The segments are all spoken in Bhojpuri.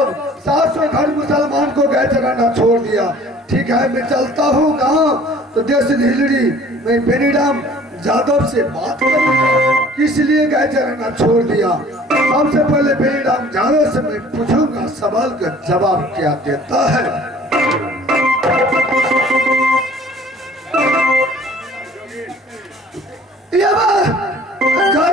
अब 700 घर मुसलमान को गए जगाना छोड़ दिया। ठीक है, मैं चलता हूँ गाँव, तो देश हिलड़ी मैं बेनीराम जादव से बात करूंगा किस लिए गए जगाना छोड़ दिया। सबसे पहले बेनीराम जादव से मैं पूछूंगा, सवाल का जवाब क्या देता है। घर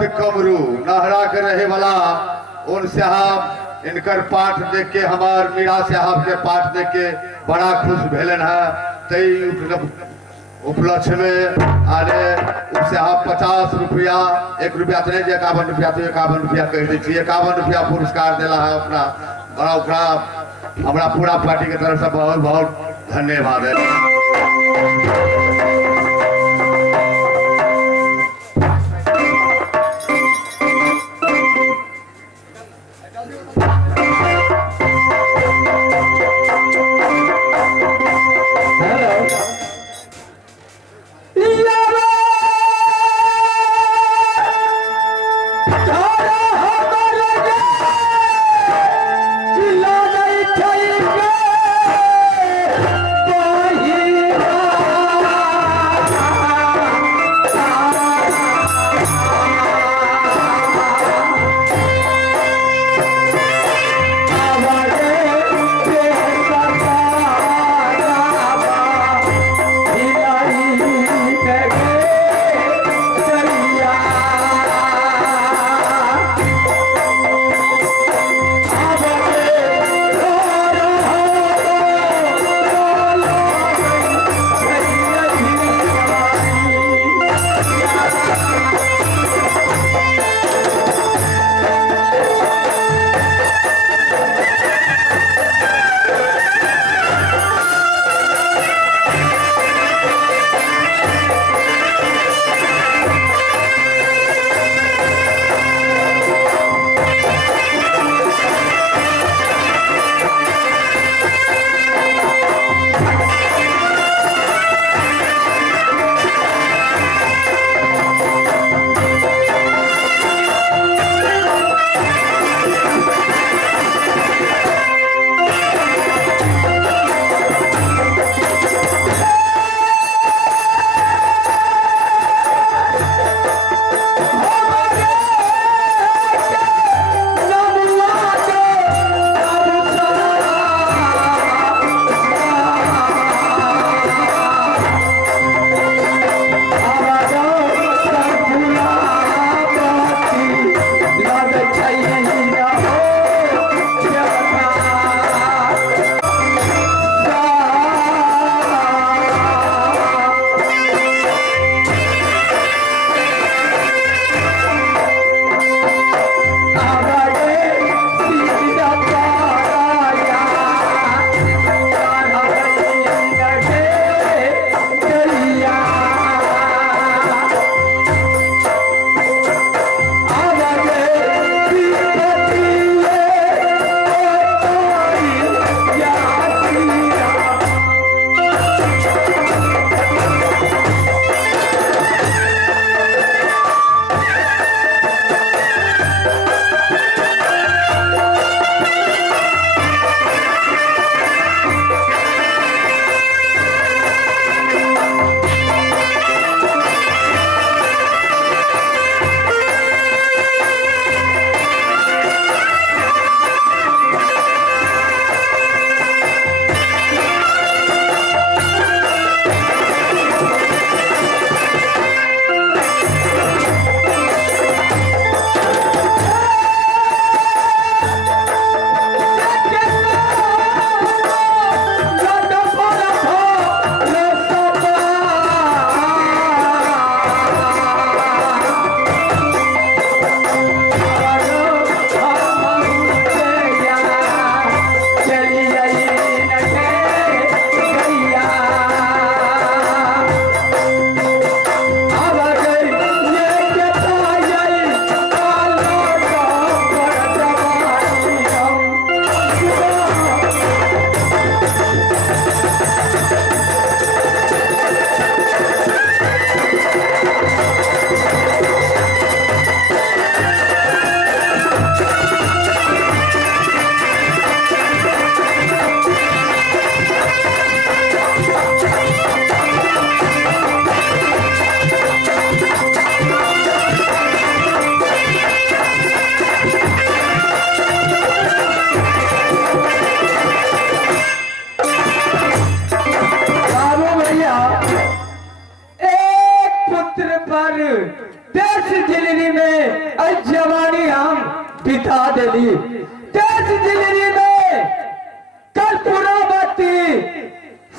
में कमरू नहरा के रहे वाला उन साहब इनकर पाठ देख के हमार मीरा साहब के पाठ देख के बड़ा खुश भेलन है। तई उपलक्ष्य में आने साहब 50 रुपया 1 रुपया तो नहीं 51 रुपया तो 51 रुपया कह दी 51 रुपया पुरस्कार दिला है अपना बड़ा ओकरा हमारा पूरा पार्टी के तरफ से बहुत बहुत धन्यवाद है।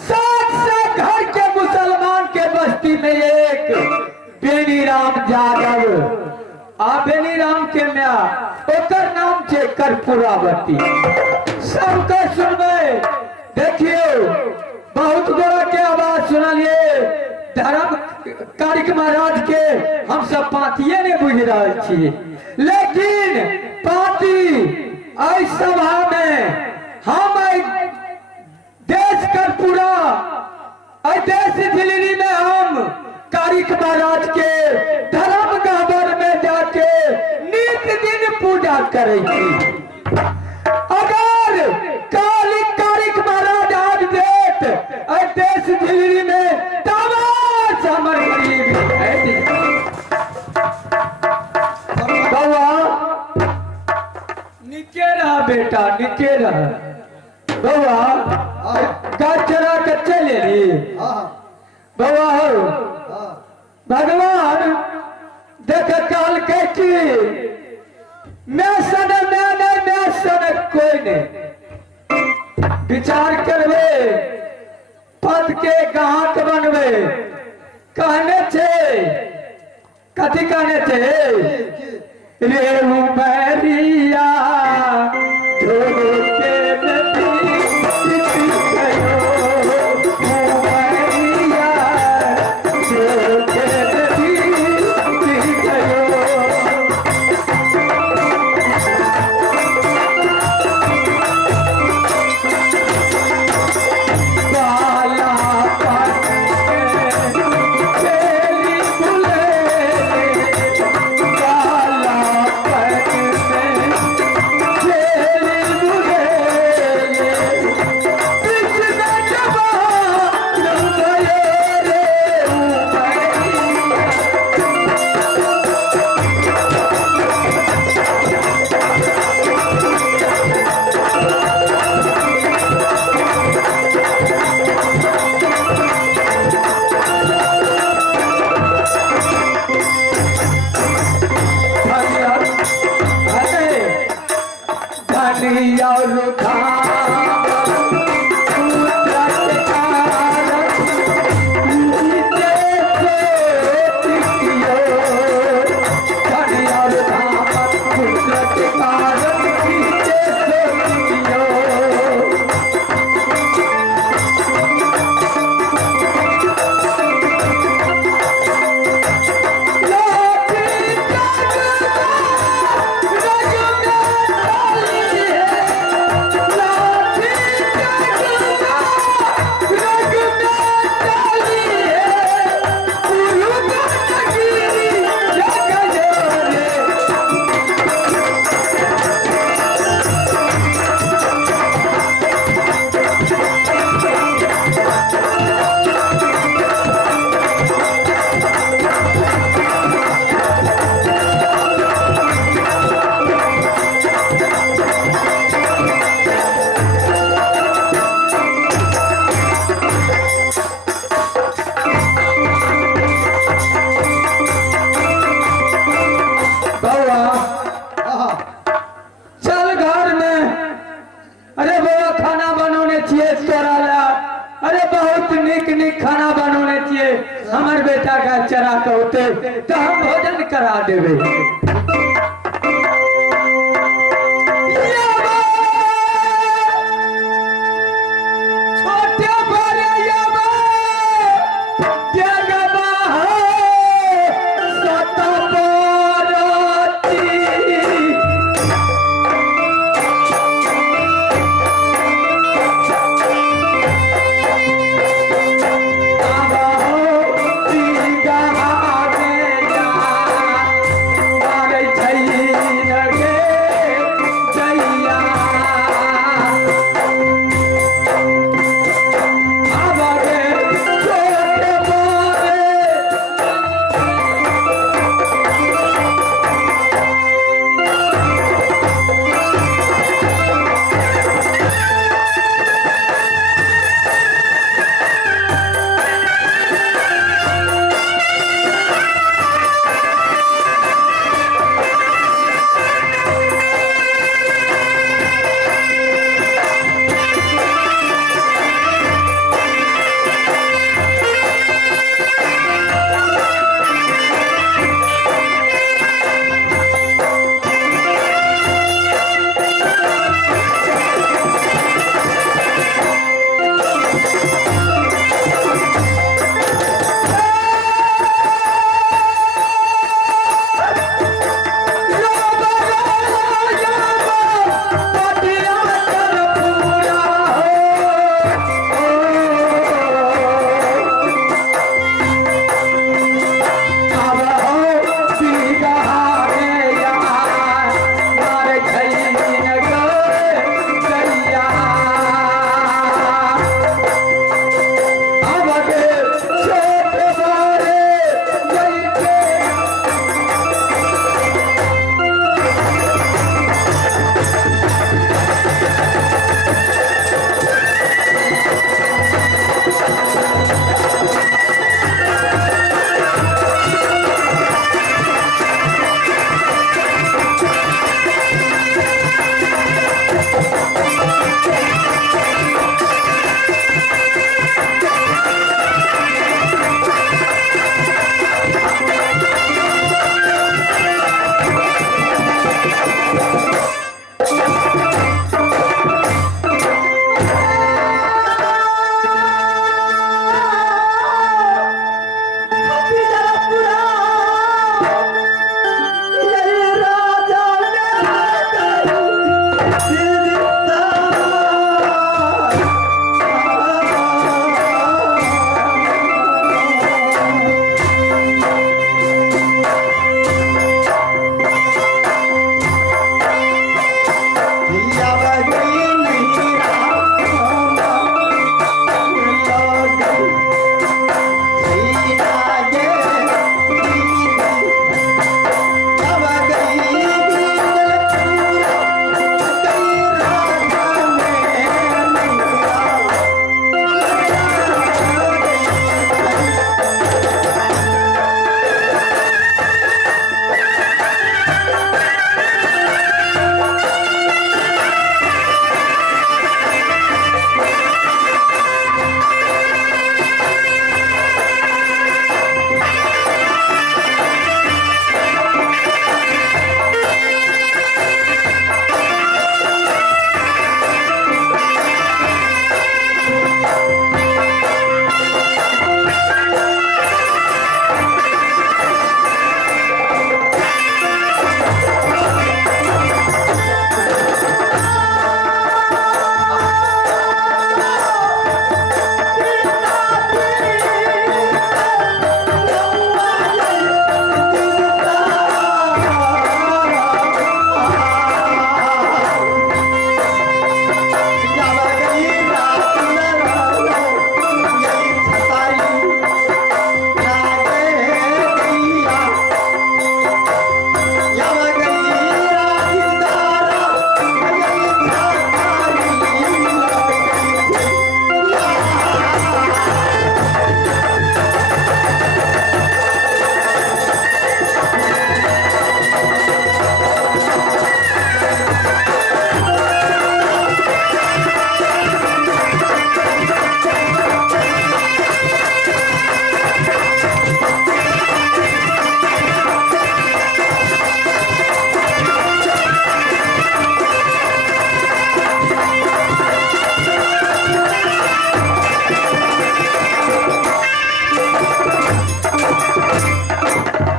सात से घर के मुसलमान के बस्ती में एक बेनीराम यादव आ बेनीराम के म्या ओकर नाम छे कर्पूरावती। सबके सुनबे देखियो बहुत गोरा के आवाज सुनलिए धर्म कारिक महाराज के हम सब पातिये ने बुझ रहे छी, लेकिन पाती आई सभा में हम देश कर्पूरा देश दिल्ली में हम कारिक महाराज के धर्म गहबर में जाके नित दिन पूजा करे छी। अगर कारिक महाराज आज देश दिल्ली में तमाम हमर गरीब बउआ निके रहा बेटा निके रहा बउआ गाछ चरा के चले ली बउआ हो भगवान देख काल के की मैं सन कोई नहीं विचार करवे पद के गाहक बनवे कहने छे कथी कहने छे रे उमरिया खाना बनने चाहिए हमर बेटा का चरा कहते तो हम भोजन करा देवे।